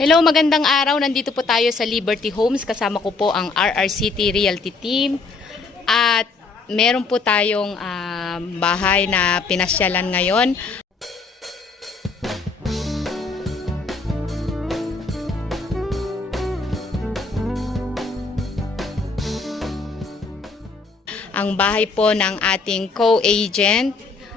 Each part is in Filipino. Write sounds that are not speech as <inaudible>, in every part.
Hello, magandang araw. Nandito po tayo sa Liberty Homes. Kasama ko po ang RRCT Realty Team. At meron po tayong ah, bahay na pinasyalan ngayon. Ang bahay po ng ating co-agent,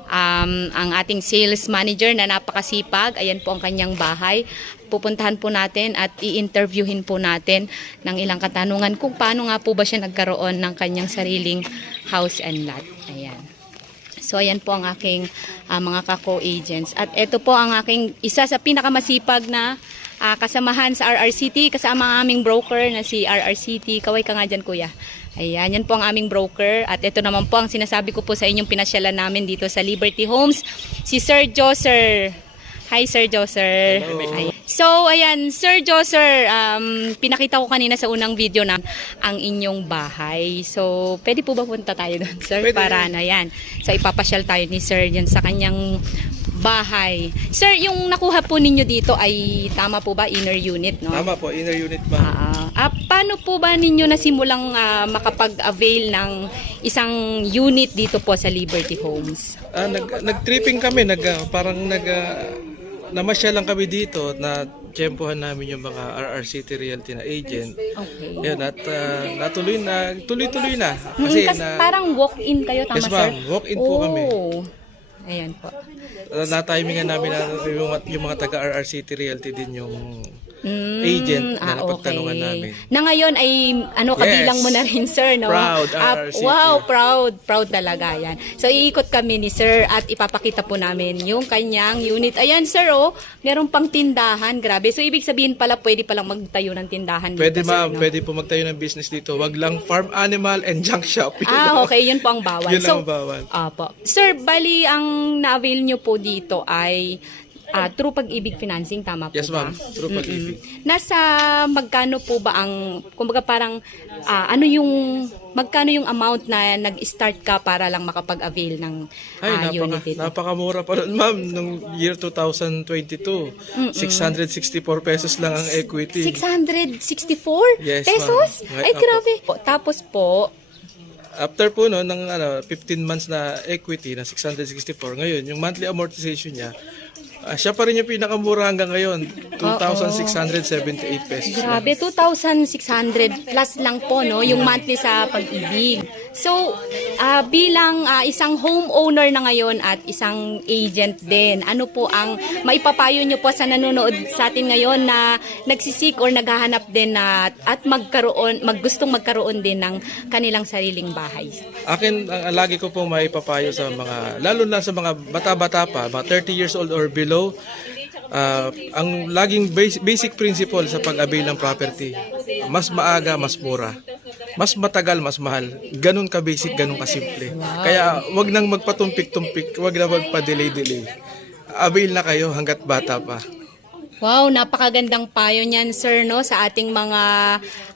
um, ang ating sales manager na napakasipag. Ayan po ang kanyang bahay. Pupuntahan po natin at i-interviewin po natin ng ilang katanungan kung paano nga po ba siya nagkaroon ng kanyang sariling house and lot. Ayan. So ayan po ang aking ah, mga ka-co-agents. At ito po ang aking isa sa pinakamasipag na ah, kasamahan sa RRCT, kasama ang aming broker na si RRCT. Kaway ka nga dyan kuya. Ayan, yan po ang aming broker. At ito naman po ang sinasabi ko po sa inyong pinasyalan namin dito sa Liberty Homes, si Sir Joser. Hi Sir Joser. Ayan. So ayan, Sir Joser, um, pinakita ko kanina sa unang video na ang inyong bahay. So pwede po ba punta tayo doon, Sir? Pwede. Para na yan. So ipapasyal tayo ni Sir yan sa kanyang bahay. Sir, yung nakuha po ninyo dito ay tama po ba inner unit, no? Tama po, inner unit ma. Ah, ah, paano po ba ninyo nasimulang ah, makapag-avail ng isang unit dito po sa Liberty Homes? Ah, nag, nag-tripping kami, nag, ah, parang nag, ah, namasya lang kami dito na tiyempohan namin yung mga RRCT Realty na agent. Okay. Yan, at ah, natuloy na, tuloy-tuloy na. Kasi Hmm, kas- na, parang walk-in kayo, tama Yes, sir? ma'am. Walk-in po kami. Oh. Ayan po. uh, na-timingan namin na yung, yung mga taga RRCT Realty din yung Mm, agent na ah, napagtanungan okay. namin. Na ngayon ay ano kabilang Yes. mo na rin sir no? Proud, RRCT. wow, proud, proud talaga yan. So iikot kami ni sir at ipapakita po namin yung kanyang unit. Ayan sir oh, meron pang tindahan. Grabe. So ibig sabihin pala pwede palang magtayo ng tindahan Pwede dito, sir, ma'am, no? pwede po magtayo ng business dito. Wag lang farm animal and junk shop. Yun Ah, lang. okay, yun po ang bawal. <laughs> Yun so, ang bawal. Apo. Sir, bali ang na-avail nyo po dito ay ah, true pag-ibig financing, tama po Yes ba? ma'am, true pag-ibig. Nasa magkano po ba ang, kumbaga parang, ah, ano yung, magkano yung amount na nag-start ka para lang makapag-avail ng Ay, ah, unit napaka, dito? napakamura pa nun, ma'am. Nung year 2022, 664 pesos lang ang equity. 664 Yes, pesos? ma'am. Ay, grabe. Po, Tapos po, After po no, ng ano, 15 months na equity na 664, ngayon, yung monthly amortization niya, ah, siya pa rin yung pinakamura hanggang ngayon, 2,678 pesos. lang. Grabe, 2,600 plus lang po, no? Yung monthly sa pag-ibig. So, ah, bilang ah, isang homeowner na ngayon at isang agent din, ano po ang maipapayo nyo po sa nanonood sa atin ngayon na nagsisik or naghahanap din na at magkaroon, maggustong magkaroon din ng kanilang sariling bahay? Akin, ang lagi ko po may papayo sa mga, lalo na sa mga bata-bata pa, mga 30 years old or below, ah, ang laging basic, basic principle sa pag-avail ng property, mas maaga, mas mura. Mas matagal, mas mahal. Ganun ka basic, ganun ka simple. Kaya wag nang magpatumpik-tumpik, wag na magpa-delay-delay. Avail na kayo hanggat bata pa. Wow, napakagandang payo niyan, sir, no, sa ating mga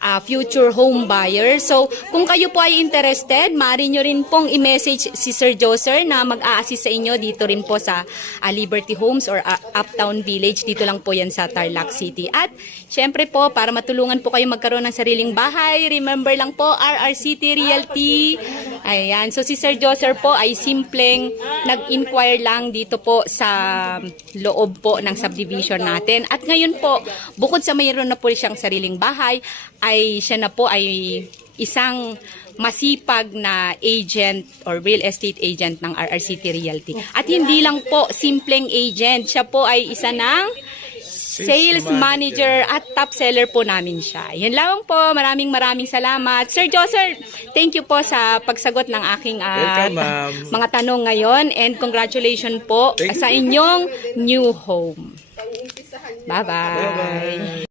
ah, future home buyers. So, kung kayo po ay interested, maaari nyo rin pong i-message si Sir Joser na mag-a-assist sa inyo dito rin po sa ah, Liberty Homes or ah, Uptown Village. Dito lang po yan sa Tarlac City. At, syempre po, para matulungan po kayo magkaroon ng sariling bahay, remember lang po, RRCT Realty. Ayan, so si Sir Joser po ay simpleng nag-inquire lang dito po sa loob po ng subdivision natin. At ngayon po, bukod sa mayroon na po siyang sariling bahay, ay siya na po ay isang masipag na agent or real estate agent ng RRCT Realty. At hindi lang po simpleng agent, siya po ay isa ng sales manager at top seller po namin siya. Yun lang po. Maraming maraming salamat. Sir Joser, thank you po sa pagsagot ng aking ah, Welcome, ma'am. mga tanong ngayon and congratulations po Thank sa inyong new home. Bye-bye. Bye-bye.